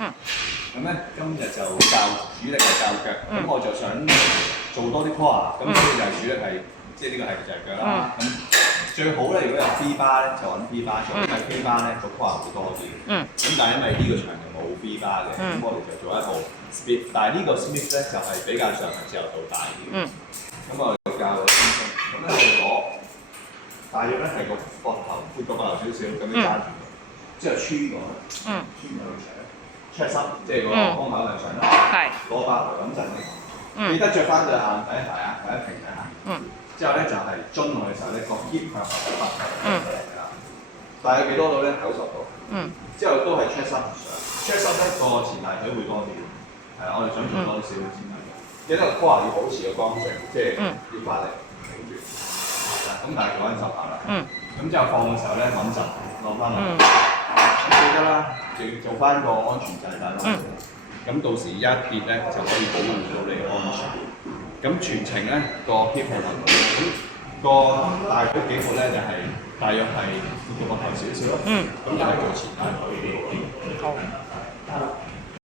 咁咧今日就主力係教腳，咁我就想做多啲 core，咁所以就係主力係即係呢個係就係腳啦。咁最好咧，如果有 free bar 咧，就揾 free bar 做，因為 free bar 咧個 core 會多啲。咁但係因為呢個場就冇 free bar 嘅，咁我哋就做一部 Smith， 但係呢個 Smith 咧就係比較上係自由度大啲。咁我哋教個輕鬆，咁咧我哋攞大約咧係個膊頭闊個膊頭少少，咁樣揸住，之後穿過去，穿過去chest up， 即係個胸口向上啦。攞把頭咁陣嘅，記得着翻對硬底鞋啊，或者平底鞋。之後咧就係樽落嘅時候咧，個 hip 向後翻，大約幾多度咧？90度。之後都係 chest up 上，chest up 咧個前大腿會多啲。係啦，我哋想做多啲少少前大腿。記得個 core 要保持個剛性，即係要發力頂住。咁但係做緊10下啦。咁之後放嘅時候咧穩陣，落翻嚟。咁記得啦，就要做翻個安全掣帶咯。咁到時一跌咧就可以保護到你安全。咁全程咧個 hip 係穩到，咁個大腿幾闊咧就係大約係闊個膊頭少少咯。咁就係做前大腿嘅。好。